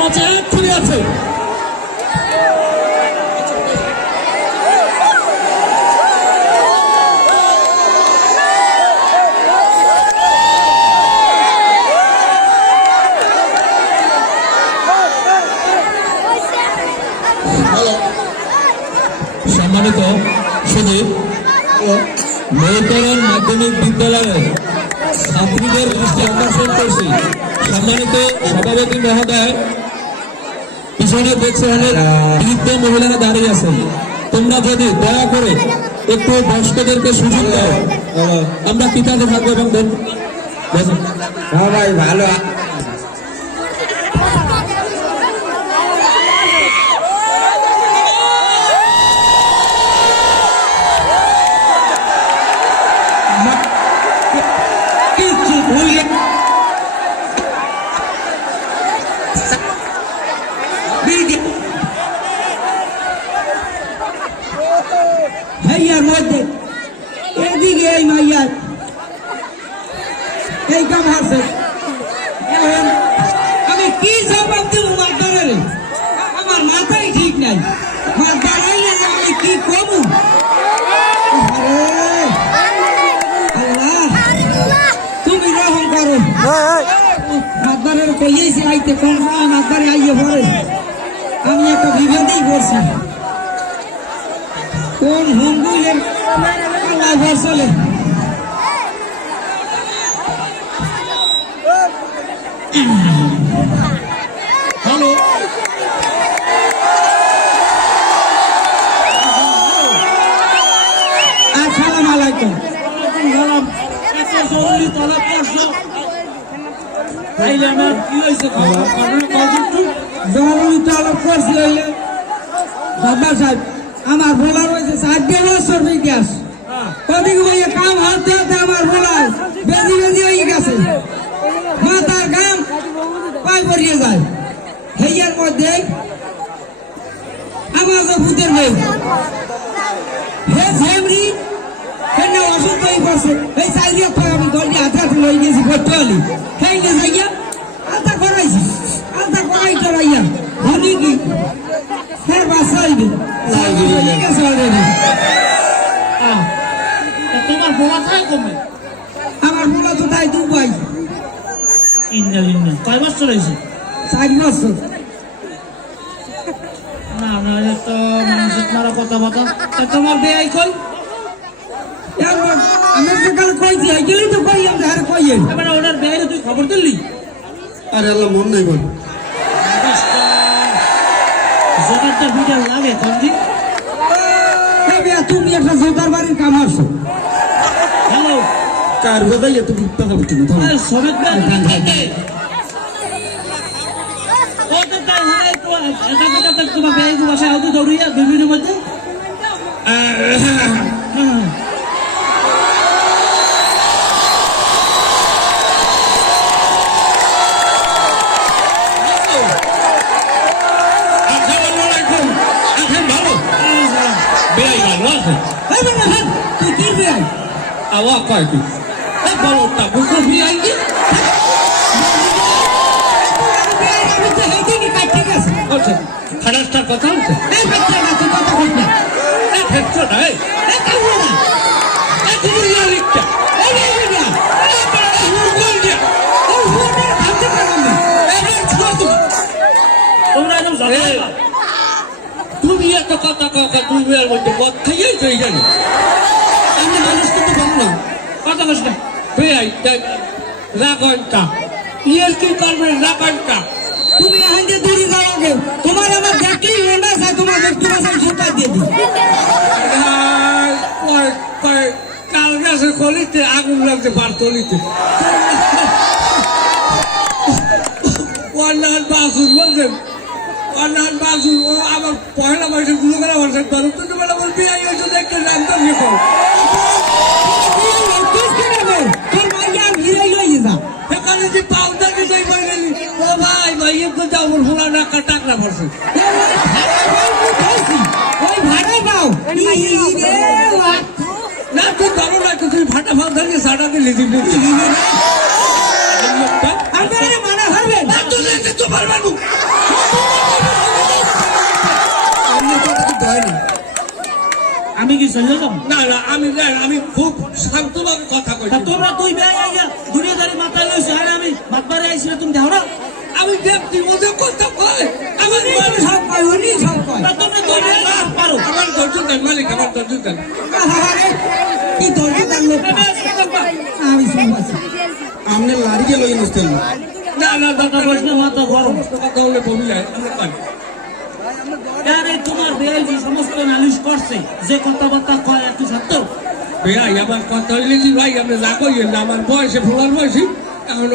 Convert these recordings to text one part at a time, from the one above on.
মাঝে এক্ষুনি আছে। সম্মানিত সুদীপ, মৌকরণ মাধ্যমিক বিদ্যালয়ের ছাত্রীদের দৃষ্টি আকর্ষণ করছি। সম্মানিত সভাপতি মহোদয়, পিছনে দেখছেন বৃদ্ধ মহিলারা দাঁড়িয়ে আছেন। তোমরা যদি দয়া করে একটু বয়স্কদেরকে সুযোগ দাও, আমরা পিতাতে থাকবো এবং সবাই ভালো। ভাইয়ার মধ্যে এদিকে এই মাইয়ার এই কাম হারছে। এখন আমি কি জবাব দেবো মাতারে? আমার মাথায় ঠিক নাই। মাতারাইলে আমি কি করবো? আল্লাহ তুমি রহম করো। মাতারের কইয়েছি আইতে কোন মাতারে আইয়ে পড়ে আমি একটা বিপদেই পড়ছি। কোন হুঙ্গুলের চলে হ্যালো, আসসালামু আলাইকুম। জরুরি তলব আসলো। তাইলে আমার কি হয়েছে? জরুরি তলব করছি হইলে বাবা সাহেব আমার ভোলা রয়েছে 4 বছর বিকাশ কদিকে ভাইয়া কাম হাতে হাতে আমার ভোলায় বেজি বেজি হয়ে গেছে। মাথার গাম পায়ে পড়িয়ে যায়। হেয়ার মধ্যে আমার যে ভূতের মেয়ে হে ঝেমরি কেন অসুস্থ হয়ে পড়ছে। এই চাইলে তো আমি দলটি হাতে হাতে লই গেছি ভর্তি খেয়ে যাইয়া আলতা করাইছি। আলতা করাই টরাইয়া হলি কি হ্যাঁ বাসা হইবে তোমার বোমা থাকে কমে? আমার বোলা তো তাই দুবাই। কয় বছর হয়েছে? 4 বছর। না না, তো মানুষের মারা কথা বতা। তোমার বেয়াই কই? আমি কাল কইছি গেলি তো কই আমি আর কই এবার ওনার বেয়াই তুই খবর দিলি? আরে আল্লাহ মন নাই বল। জোগাড়টা ভিডিও লাগে তন্দি। তুমি একটা জোতার বাড়ির কাম আসছো। হ্যালো, কার বাজাইয়া তুমি টাকা বিচ্ছি না। সমেত তোমার বেয়াই বাসায় হতে দৌড়িয়া বিভিন্ন মধ্যে তুই কি বেয়াই আওয়া কয় তুই বড়টা বুকুর বিয়াই কি খারাপটার কথা হচ্ছে তুমি এত কথা কাকা দুই মেয়ের মধ্যে মদ খাইয়াই তো এই জানি আমি মানুষ করতে পারবো না। কথা বস না বেয়াই রাগনটা ইয়ের কি করবে রাগনটা? তুমি এখন যে দূরে যাও আগে তোমার আমার দেখলেই মনে আছে তোমার একটু বাসায় জোতা দিয়ে দিই। কাল গাছের কলিতে আগুন লাগছে বারতলিতে অন্যান বাসুর বলছেন অন্যান বাসুর ও আমার পয়লা মাসে গুলো করে বলছেন তখন তো তোমার আমার বিয়ে হয়েছে দেখতে জানতাম কি কর তোর মাইয়া ভিড়াই লইয়ে যা এখানে যে পাউডারকে যাই বই গেলি ও ভাই ভাইয়ের তো যাও আমার ভোলা টাকা টাকরা পড়ছে ওই ভাড়া পাও না তুই ধরো না তুই ফাটা ফাও ধরিয়ে সাড়া দিলি আপনারা মানা হবে তো পারবানু আমি কথা কি হয় না আমি কি চলে যাব না না আমি খুব শান্তভাবে কথা কই তোমরা তুই বেয়াই আইয়া দুনিয়াদারি মাথায় লইছ আর আমি বাতবারে আইছিল তুমি দেখো না আমি দেখছি ওদের কথা কয় আমার সব কয় উনি সব কয় তোমরা তুই বেয়াই পারো আমার ধৈর্য দেন মালিক আমার ধৈর্য দেন কি ধৈর্য দেন লোক আমি সব আছি আমনে লাড়িয়ে লই নস্তেন না না দাদা বসলে মাথা গরম কথা হলে বমি যায় আমরা পাই আরে তোমার বেয়াই যে সমস্ত নালিশ করছে যে কথাবার্তা কয় একটু সত্য ভাই আমার কথা হইলে কি ভাই আপনি যা কইেন না আমার বয়সে ফোলার বয়সী এখন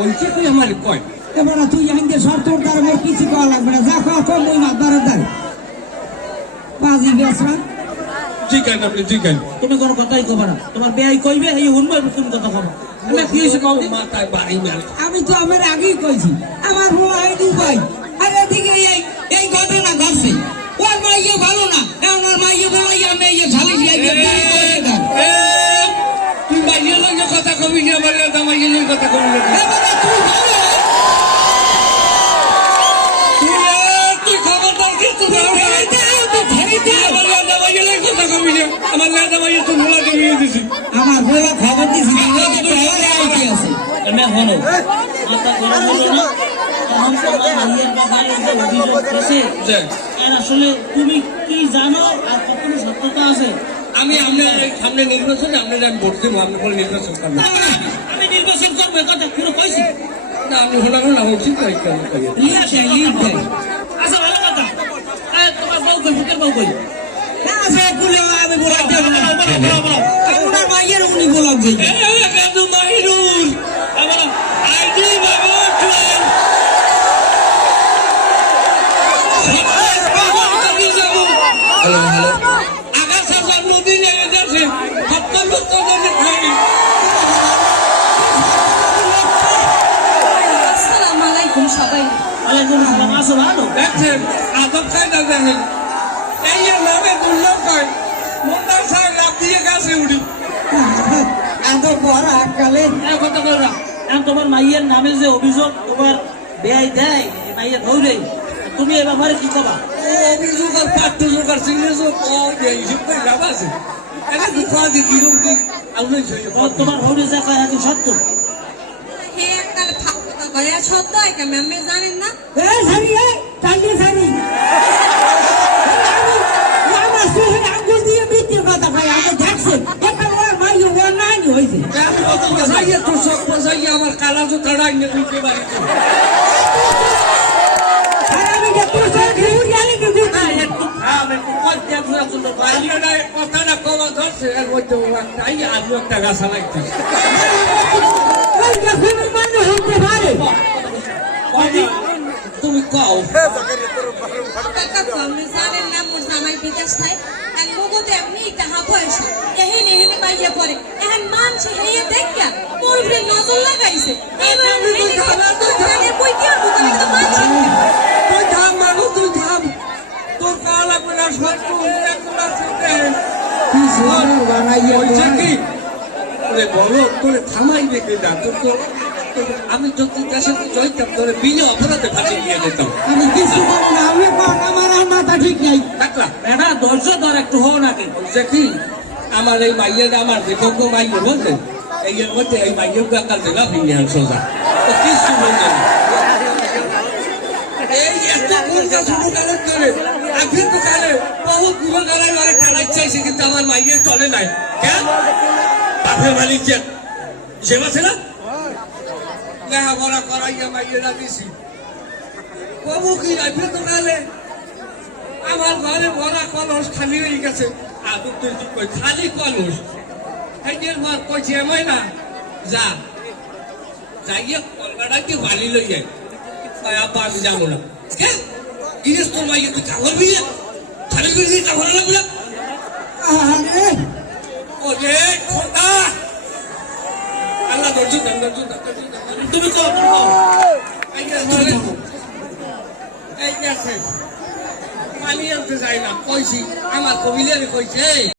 ওই কি আমার কয় এবার তুই আইনতে সর তোর দ্বারা মোর কিছু করা লাগবে না যা খাওয়া কম ওই মাতবারের দ্বারা বাজি বেসরা জিজ্ঞান আপনি জিজ্ঞান তুমি কোনো কথাই কবে না তোমার বেয়াই কইবে এই শুনবে তুমি কথা কবে আমি কি হয়েছে কও মাথায় বাড়ি মেল আমি তো আমার আগেই কইছি আমার বউ আইডি কই আর এদিকে এই ঘটনা ঘটছে ওর মাইয়ে ভালো না এখন ওর মাইয়ে বলাই আমি এই ঝালি দিয়ে তুই মাইয়ে লগে কথা কবি না বলে তো মাইয়ে লগে কথা কবি না তুই খবরদার কি তুই আমার লাদা মাইয়ে তো ভোলা দিয়ে দিছি আমার বউ খবর দিছি আছে আমি হলো মাথা গরম হলো না এখন তোমার মাইয়ের ব্যাপারে যে অভিযোগ করেছে এর আসলে তুমি কি জানো আর কতটুকু সত্যতা আছে আমি আপনার সামনে নির্বাচনে আপনার আমি ভোট দেবো আপনার ফলে নির্বাচন করবো আমি নির্বাচন করবো কথা পুরো কইছি না আপনি হলাম না হচ্ছি তাই লিড দেয় আচ্ছা ভালো কথা তোমার বউ কই বুকের বউ কই আচ্ছা বলে আমি বলা দেব না আপনার মাইয়ের উনি বলা যাই কেন মাইরুল আমার আইডি বাবা আগাছা জন্মদিন এসেছে সপ্তাহ খাই আসসালামু আলাইকুম সবাই আলাইকুম আসসালাম আসো ভালো দেখছেন আদব খাই না দেখেন এই নামে দুর্লভ কয় মোন্দার সাহেব লাভ দিয়ে গাছে উঠি এত বড় আকালে কথা কই না এখন তোমার মাইয়ের নামে যে অভিযোগ তোমার বেয়াই দেয় এই মাইয়ের ধরে তুমি এই ব্যাপারে কি কবা অভিযোগ আর পাঠ্যযোগ আর সিগনেচর হিসেব করে লাভ আছে এটা দুঃখ আছে কিরম কি আউলাই তোমার হৌরে যা কয় এখন সত্য হে একটা কথা কয় সত্য একটা ম্যামে জানেন না এই সারি এই টান্ডি সারি আমার সুহে আঙ্গুল দিয়ে মিথ্যে কথা কয় আমি দেখছে এটা ওর মাইয়ে ওর নানি হইছে আমার কালা তো তাড়াই নিয়ে ঢুকে বাড়িতে আর আমি যে তোর সাথে ঘুরে গেলি কি বুঝছি একটু কথাটা কমা ধরছে এর মধ্যে তাই আজও একটা গাছা লাগছে ওই যখন মানে হতে পারে তুমি কও কাকা আপনি জানেন না মোর জামাই বিদেশ থাকে এক মগতে এমনি টাকা পয়সা এহেন এহেন পাইয়া পড়ে এখন মানছে হেয়ে দেখা মোর উপরে নজর লাগাইছে এবার দোকানে কই কি আর দোকানে তো মানছে তুই থাম মানু তুই থাম তোর কাল আপনার সত্য কি বলো তোরে থামাই দেখে না আমি যদি দেশে জয়তাম তোরে বিনা অপরাধে ফাঁসি দিয়ে দিতাম আমি কিছু বলি না আমি আমার আর মাথা ঠিক নাই থাকলা এটা ধৈর্য ধর একটু হও নাকি বলছে কি আমার এই মাইয়ের আমার বিভক্ত মাইয়ে বলছে এই এর মধ্যে এই মাইয়ের কাল দিলা ফিরে আন সোজা তো কিছু বলছে না এই এত গুণটা শুরু করে করে আগে তো কালে বহুত গুলো গাড়াই মারে কালাই চাইছে কিন্তু আমার মাইয়ের চলে নাই কেন বাপের মালিক যে সেবা ছিল লেখাপড়া করাইয়া মাইয়েরা দিছি কবু কি আগে তো কালে আমার ঘরে ভরা কলস খালি হয়ে গেছে আদর তুই কই খালি কলস হেডের ঘর কইছে এমন না যা যাইয়া কলকাতাকে বালি লই যায় আব্বা আমি যাবো না কে গিরিশ তোর মাইকে তুই কাগর বিয়ে খালি করে দিয়ে কাগর লাগবে না আরে ওরে খোদা আল্লাহ ধৈর্য দেন তুমি কও এই আছে পানি আনতে চাই না কইছি আমার কবিলের কইছে